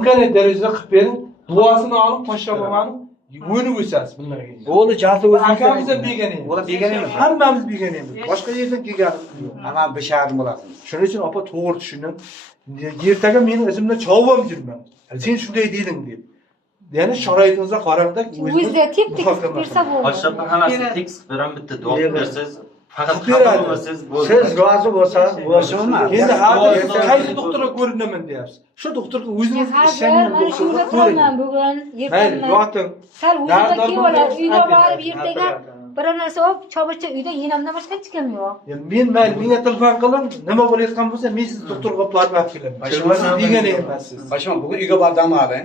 imkon derecede qilib bering. Duosini olib tashlamagan o'yini o'sasiz bunlarga. O'g'li jasi o'zi. Akamiz ham begona. Ular begona emas. Hammamiz begona emas. Boshqa yerdan kelganmiz. Ama bir şahar bulasınız. Shuning uchun opa to'g'ri tushuning. Ertaga mening izimda chovom yurman. Sen shunday deding deb. Ya'ni sharoitingizga qarangda o'zida tep-tek bersa bo'ladi. Boshqa hammasi tekst bilan bitta duo bersiz. Faqat Beradi. xato bo'lmasiz bo'ldi. Siz razı bo'lsangiz bo'lsinmi? Endi hozir qaysi doktorga ko'rinaman deyapsiz. Shu doktorga o'zingiz ishongan Mana shunga doktorga qolman bugun, Mayli, ertaman. yoting. Sal o'zimga kelib oladi, uyga borib ertaga bir narsa olib, cho'bircha uyda yenamdan boshqa hech kim yo'q. Men menga telefon qiling, nima bo'layotgan bo'lsa, men sizni doktorga olib borib kelaman. Siz degani emassiz. Başıma bugün uyga bordim abi.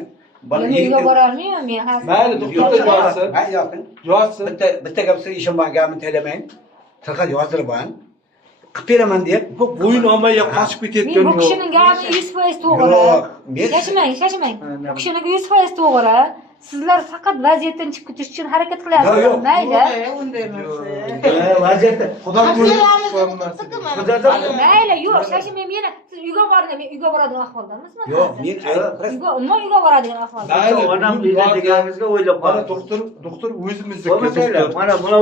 Men uyga borolmayman men hozir. Mayli, doktorga yozsin. Ben yapın. Yozsin. Bitta gapsiz işim var, gelmin telemeyin. Tirqat yozdirib ben. Qilib beraman deb. Bu bo'yin olmay qochib ketayotgan Men bu kishining gapi 100% to'g'ri. Yo'q, men Shoshmang. Bu kishining 100% to'g'ri. Sizlar faqat vaziyatdan chiqib ketish uchun harakat qilyapsizlar. Yo'q. Mayli. vaziyatda Xudo ko'rsin. Mayli, yo'q, shoshmang meni. Siz uyga boring, men uyga boradigan ahvoldamizmi? Yo'q, men Umuman uyga boradigan ahvolda. Mayli, Onam deganimizga o'ylab mana qoldim. doktor o'zimizniki Bo'lmasanglar, doktor. mana buni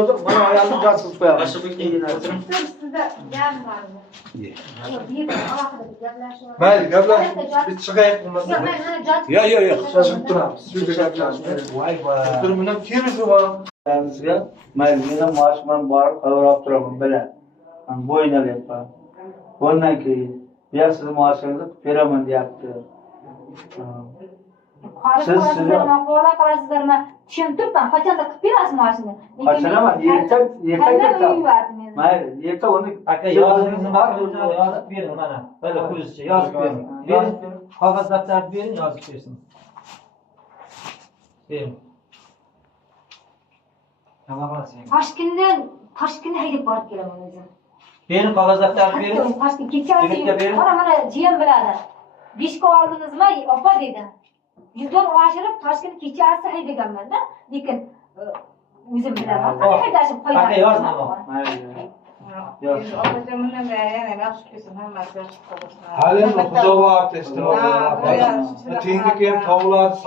ayolni jazib qo'yamiz. Boshqa bir qiyin. Sizda gap bormi? Yo'q, bir alohida gaplashib. Mayli, gaplar biz chiqaylik bo'lmasa. Yo'q, men mana jot. Yo'q. Chiqib turamiz. Suyda gaplashamiz. Voy Doktor bilan kelishib oling. sizga mayli meni maoshimdan borib qayrab turaman bilan. Men bo'ynalyapman. Bundan keyin ya siz maoshingizni beraman deyapti. Sizlarni qo'la qilasizlarmi? Tushunib turibman, qachonda qilib berasiz mashina. Qachon erta ketdim. mayli, erta uni aka yozingizni bor, yozib bering mana. Böyle ko'zcha yozib bering. Bering, qog'oz daftarni bering, yozib bersin. Bering. Nima qilasizlar? Toshkentga haydab borib kelaman o'zim. Bering, qog'oz daftarni bering. Toshkent kechasi. Mana jiyam biladi. 5 kun oldingizmi, opa dedi. 100 dan oshirib Toshkent kechasi haydaganman-da, lekin o'zim bilaman. Haydashim qo'ydim. Aka yozma. mayli. Hali xudo va testini. Tengi ham tovladi.